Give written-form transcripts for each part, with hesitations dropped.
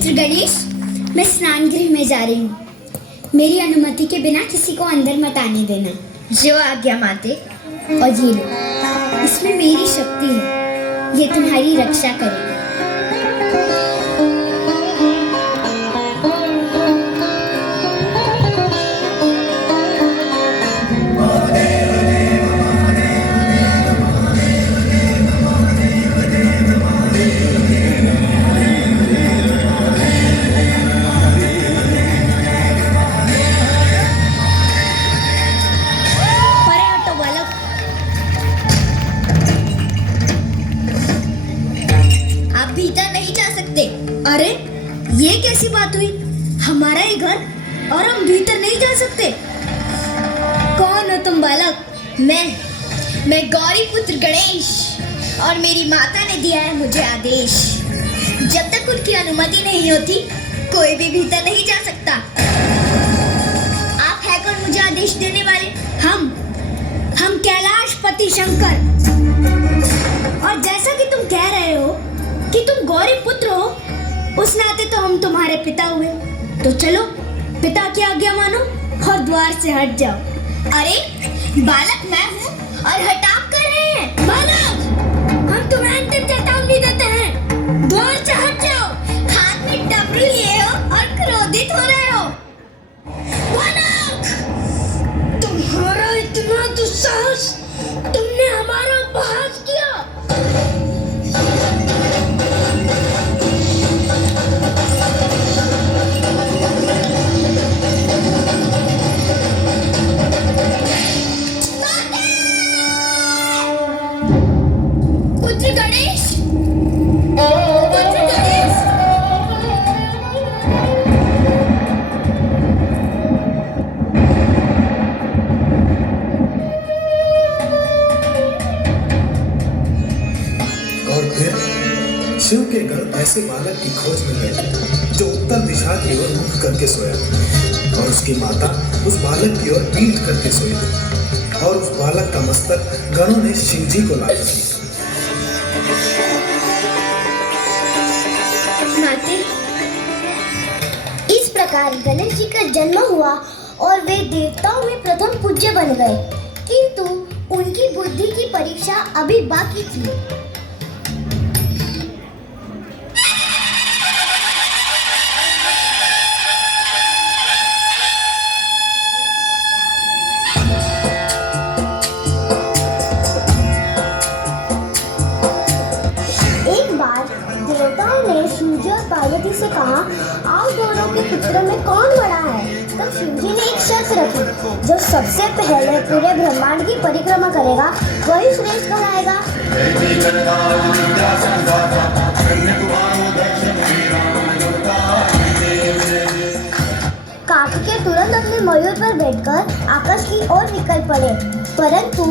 पुत्र गणेश, मैं स्नान गृह में जा रही हूँ। मेरी अनुमति के बिना किसी को अंदर मत आने देना। जो आज्ञा माते। और ये लो, इसमें मेरी शक्ति है, ये तुम्हारी रक्षा करेगी। अरे ये कैसी बात हुई? हमारा ही घर और हम भीतर नहीं जा सकते। कौन हो तुम बालक? मैं गौरी पुत्र गणेश, और मेरी माता ने दिया है मुझे आदेश। जब तक उनकी अनुमति नहीं होती कोई भी भीतर नहीं जा सकता। आप है कौन मुझे आदेश देने वाले? हम कैलाशपति शंकर। और जैसा कि तुम कह रहे हो कि तुम गौरी पुत्र हो, उस नाते तो हम तुम्हारे पिता हुए। तो चलो, पिता की आज्ञा मानो और द्वार से हट जाओ। अरे बालक मैं हूँ और हटाव कर रहे हैं। बालक, हम तुम्हें अंतिम चेतावनी देते हैं, द्वार से हट जाओ। हाथ में डमरू लिए हो और क्रोधित हो रहे हो। बालक, तुम्हारा इतना दुस्साहस, तुमने हमारा उपहास किया। पुत्र गणेश, पुत्र गणेश। और फिर शिव के घर ऐसे बालक की खोज में गए जो उत्तर दिशा की ओर मुख करके सोया, और उसकी माता उस बालक की ओर पीठ करके सोई, और उस बालक का मस्तक गणों ने शिव जी को लाया। माते, इस प्रकार गणेश जी का जन्म हुआ और वे देवताओं में प्रथम पूज्य बन गए, किंतु उनकी बुद्धि की परीक्षा अभी बाकी थी। देवताओं ने शिवजी और पार्वती से कहा, आप दोनों के पुत्रों में कौन बड़ा है? तब शिवजी ने एक शर्त रखी, जो सबसे पहले पूरे ब्रह्मांड की परिक्रमा करेगा वही श्रेष्ठ कहलाएगा। कार्तिकेय तुरंत अपने मयूर पर बैठकर आकाश की ओर निकल पड़े, परंतु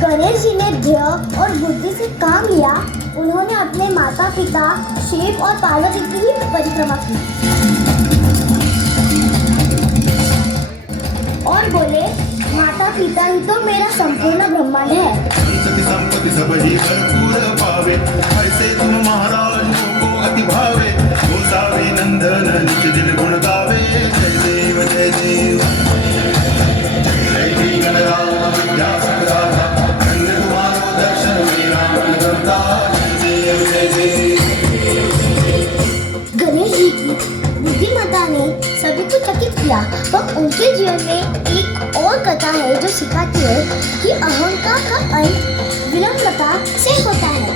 गणेश जी ने ध्येय और बुद्धि से काम लिया। उन्होंने अपने माता पिता शिव और पार्वती की ही परिक्रमा की और बोले, माता पिता ही तो मेरा संपूर्ण ब्रह्मांड है। संपत्ति सब ही भरपूर पावे, ऐसे तुम महाराज को अति भावे। गोसावी नंदन निज दिल गुण गावे, जय देव जय देव। जय श्री गणराज विद्या संग्राता, धन्य तुम्हारो दर्शन मेरा मन करता। जय देव जय देव। गणेश जी की बुद्धिमत्ता ने सभी को चकित किया, पर उनके जीवन में एक और कथा है जो सिखाती है कि अहंकार का अंत विनम्रता से होता है।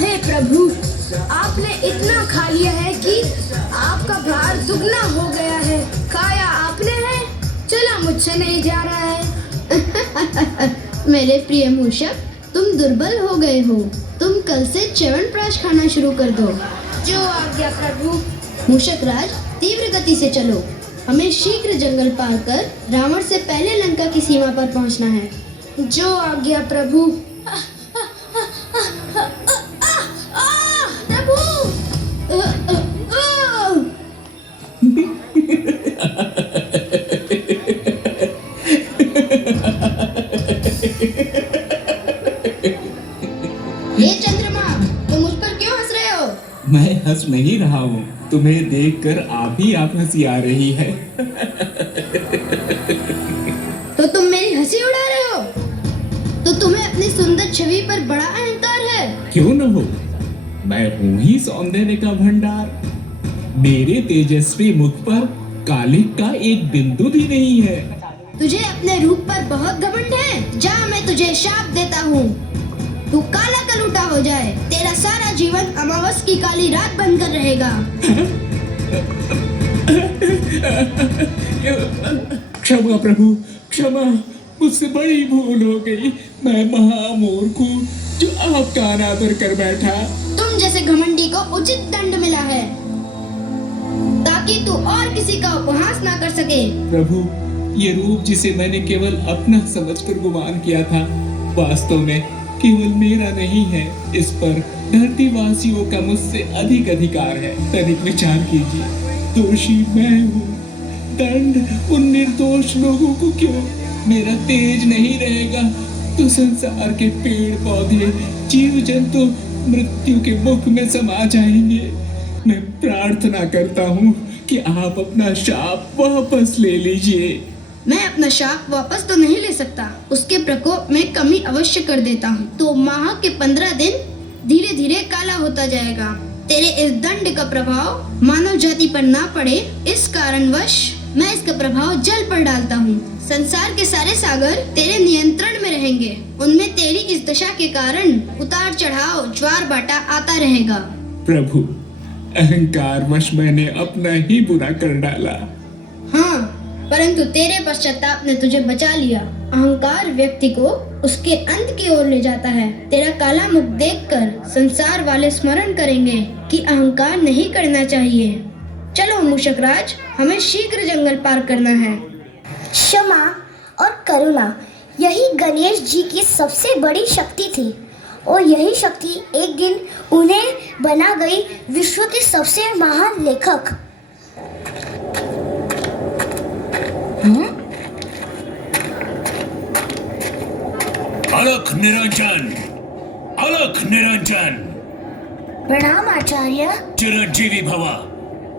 हे प्रभु, आपने इतना खा लिया है कि आपका भार दुगना हो गया है। खाया आपने है, चला मुझसे नहीं जा रहा है। मेरे प्रिय मूषक, तुम दुर्बल हो गए हो। तुम कल से च्यवनप्राश खाना शुरू कर दो। जो आज्ञा प्रभु। मूषक राज, तीव्र गति से चलो। हमें शीघ्र जंगल पार कर रावण से पहले लंका की सीमा पर पहुंचना है। जो आज्ञा प्रभु। प्रभु! ये चंद्रमा, तुम मुझ पर क्यों हंस रहे हो? मैं हंस नहीं रहा हूँ, तुम्हें देखकर आप हंसी आ रही है। तो तुम मेरी हंसी उड़ा रहे हो? तो तुम्हें अपनी सुंदर छवि पर बड़ा अहंकार है। क्यों न हो, मैं हूँ ही सौंदर्य का भंडार। मेरे तेजस्वी मुख पर कालिक का एक बिंदु भी नहीं है। तुझे अपने रूप पर बहुत घमंड है। जा, मैं तुझे शाप देता हूँ, तू काला कलूटा हो जाए। तेरा सारा जीवन अमावस की काली रात बनकर रहेगा। क्षमा प्रभु, क्षमा, मुझसे बड़ी भूल हो गई। मैं महामूर्ख हूँ जो आपका अनादर कर बैठा। तुम जैसे घमंडी को उचित दंड मिला है, ताकि तू और किसी का उपहास ना कर सके। प्रभु, ये रूप जिसे मैंने केवल अपना समझकर गुमान किया था, वास्तव में केवल मेरा नहीं है। इस पर धरती वासियों का मुझसे अधिक अधिकार है। तनिक विचार कीजिए, दोषी मैं हूँ। दंड उन निर्दोष लोगों को क्यों? मेरा तेज नहीं रहेगा तो संसार के पेड़ पौधे, जीव जंतु मृत्यु के मुख में समा जाएंगे। मैं प्रार्थना करता हूँ कि आप अपना शाप वापस ले लीजिए। मैं अपना शाप वापस तो नहीं ले सकता, उसके प्रकोप में कमी अवश्य कर देता हूँ। तो माह के 15 दिन धीरे धीरे काला होता जाएगा। तेरे इस दंड का प्रभाव मानव जाति पर ना पड़े, इस कारणवश मैं इसका प्रभाव जल पर डालता हूँ। संसार के सारे सागर तेरे नियंत्रण में रहेंगे। उनमें तेरी इस दशा के कारण उतार चढ़ाव, ज्वार भाटा आता रहेगा। प्रभु, अहंकार वश मैंने अपना ही बुरा कर डाला। हाँ, परंतु तेरे पश्चाताप ने तुझे बचा लिया। अहंकार व्यक्ति को उसके अंत की ओर ले जाता है। तेरा काला मुख देखकर संसार वाले स्मरण करेंगे कि अहंकार नहीं करना चाहिए। चलो मूषकराज, हमें शीघ्र जंगल पार करना है। क्षमा और करुणा, यही गणेश जी की सबसे बड़ी शक्ति थी, और यही शक्ति एक दिन उन्हें बना गई विश्व के सबसे महान लेखक। अलख निरंजन, अलख निरंजन। प्रणाम आचार्य। चिरंजीवी भवा।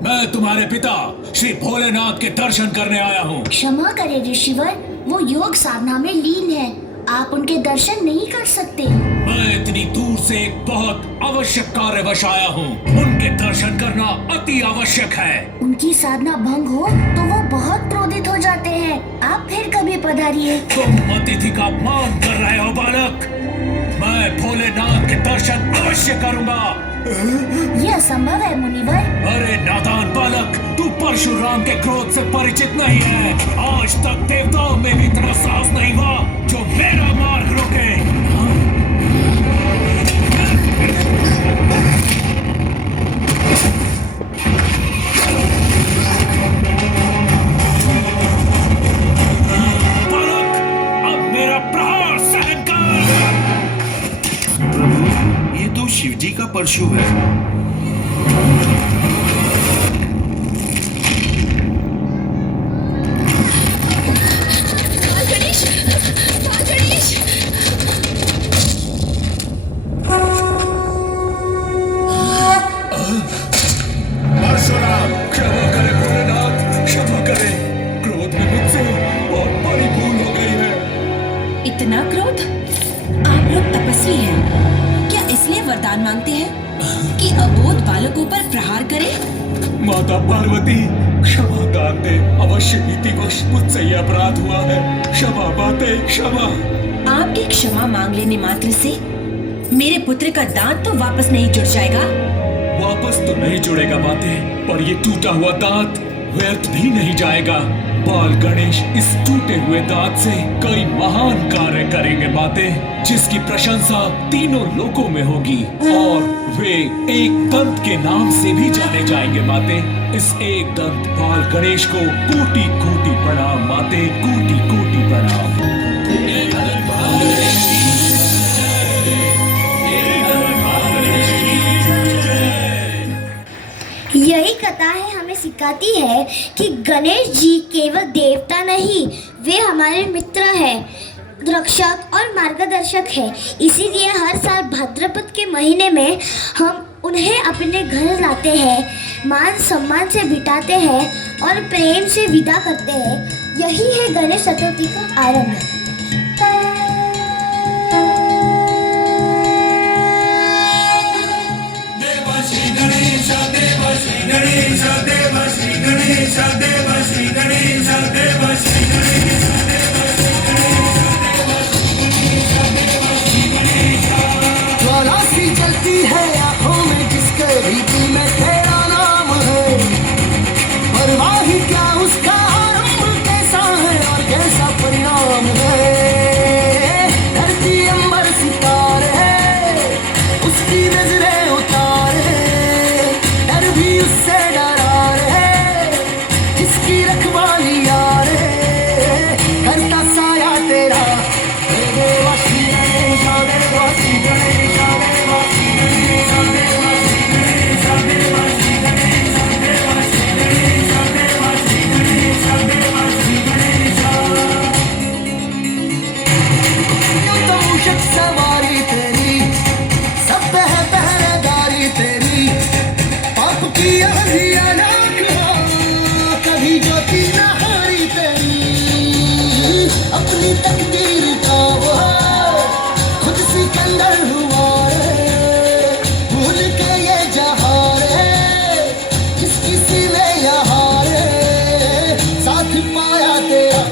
मैं तुम्हारे पिता श्री भोलेनाथ के दर्शन करने आया हूँ। क्षमा करें ऋषिवर, वो योग साधना में लीन है, आप उनके दर्शन नहीं कर सकते। मैं इतनी दूर से एक बहुत आवश्यक कार्यवश आया हूँ। उनके दर्शन करना अति आवश्यक है। उनकी साधना भंग हो तो वो बहुत क्रोधित हो जाते हैं। आप फिर कभी पधारिए। तुम अतिथि का अपमान कर रहे हो बालक। मैं भोलेनाथ के दर्शन अवश्य करूँगा। यह असंभव है मुनिवर। अरे नादान बालक, तू परशुराम के क्रोध से परिचित नहीं है। आज तक देवताओं में भी इतना साहस नहीं हुआ जो मेरा मार्ग रोके। बालक, अब मेरा प्रहार सहन कर। प्रभु, ये तो शिवजी का परशु है। परशुराम, क्षमा करें भोलेनाथ, क्षमा करें। क्रोध में मुझसे बहुत बड़ी भूल हो गई है। इतना क्रोध? आप लोग तपस्वी हैं, क्या इसलिए वरदान मांगते हैं कि अबोध बालकों पर प्रहार करें? माता पार्वती, क्षमा दान दे। अवश्य नीतिवश मुझसे ये अपराध हुआ है। क्षमा माते, क्षमा। आपके क्षमा मांग लेने मात्र से मेरे पुत्र का दांत तो वापस नहीं जुड़ जाएगा। वापस तो नहीं जुड़ेगा माते, पर ये टूटा हुआ दांत व्यर्थ भी नहीं जाएगा। बाल गणेश इस टूटे हुए दांत से कई महान कार्य करेंगे माते, जिसकी प्रशंसा तीनों लोकों में होगी, और वे एक दंत के नाम से भी जाने जाएंगे माते। इस एक दंत बाल गणेश को कोटि कोटि प्रणाम माते, कोटि कोटि प्रणाम। यही कथाएं हमें सिखाती है कि गणेश जी केवल देवता नहीं, वे हमारे मित्र हैं। रक्षक और मार्गदर्शक है। इसीलिए हर साल भाद्रपद के महीने में हम उन्हें अपने घर लाते हैं, मान सम्मान से बिठाते हैं और प्रेम से विदा करते हैं। यही है गणेश चतुर्थी का आरंभ। ज्वाला सी जलती है आंखों में जिसके भी दिल में तेरा नाम है। परवाह ही क्या उसका आरंभ कैसा है और कैसा परिणाम है। धरती अंबर सितारे उसकी नजरें उतारे, डर भी उससे डरा रे जिसकी रखवाली यार करता साया तेरा। देवासी गणेश देवासी गणेश देवासी गणेश देवासी गणेश देवासी गणेश देवासी गणेश देवासी गणेश देवासी गणेश। यूं तो मूषक सवारी तेरी, सब पे है पहरेदारी तेरी। पाप की आंधियां नाक कभी ज्योति न हारी तेरी। अपनी तकदीर का वो खुद सिकंदर हुआ रे, भूल के ये जहां रे जिसकी सीने यहाँ रे साथ पाया तेरा।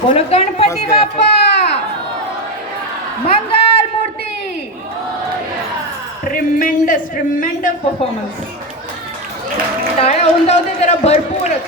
बोलो गणपती बाप्पा मंगल मूर्ती। Tremendous performance. टाळ्या होऊन जाऊ दे जरा भरपूरच।